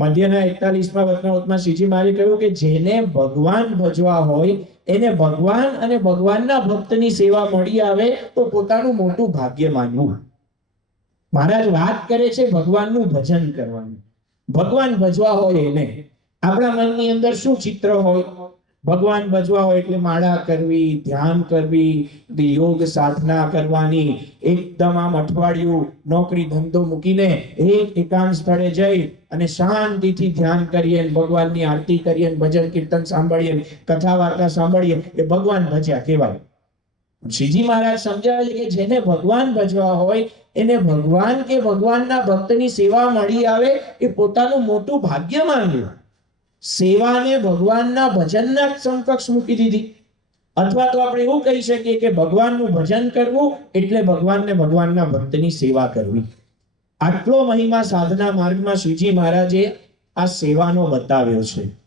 મધ્યના એકતાલીસમાં વચનાવતમાં શ્રીજી મહારાજે કહ્યું કે જેને ભગવાન ભજવા હોય, એને ભગવાન અને ભગવાનના ભક્તની સેવા મળી આવે, તો પોતાનું મોટું ભાગ્ય માનવું મહારાજ વાત કરે છે ભગવાનનું ભજન કરવાનું. ભગવાન ભજવા હોય એને. આપણા મનની અંદર શું ચિત્ર હોય? ભગવાન ભજવા હોય એટલે માળા કરવી, ધ્યાન કરવી યોગ સાધના કરવાની. એકદમ આમ અઠવાડિયું નોકરી ધંધો મૂકીને એક એકાંત સ્થળે જઈ અને શાંતિથી ધ્યાન કરીએ ભગવાનની આરતી કરીએ ભજન કીર્તન સાંભળીએ, કથા વાર્તા સાંભળીએ, એ ભગવાન ભજ્યા કહેવાય. શ્રીજી મહારાજ સમજાવે છે કે જેને ભગવાન ભજવા હોય, એને ભગવાન કે ભગવાનના ભક્તની સેવા મળી આવે એ પોતાનું મોટું ભાગ્ય માન્યું સેવાને ભગવાનના ભજનના સમકક્ષ મૂકી દીધી. અથવા તો આપણે એવું કહી શકીએ કે ભગવાનનું ભજન કરવું એટલે ભગવાનને ભગવાનના ભક્તની સેવા કરવી. આટલો મહિમા સાધના માર્ગમાં શ્રીજી મહારાજે આ સેવાનો બતાવ્યો છે.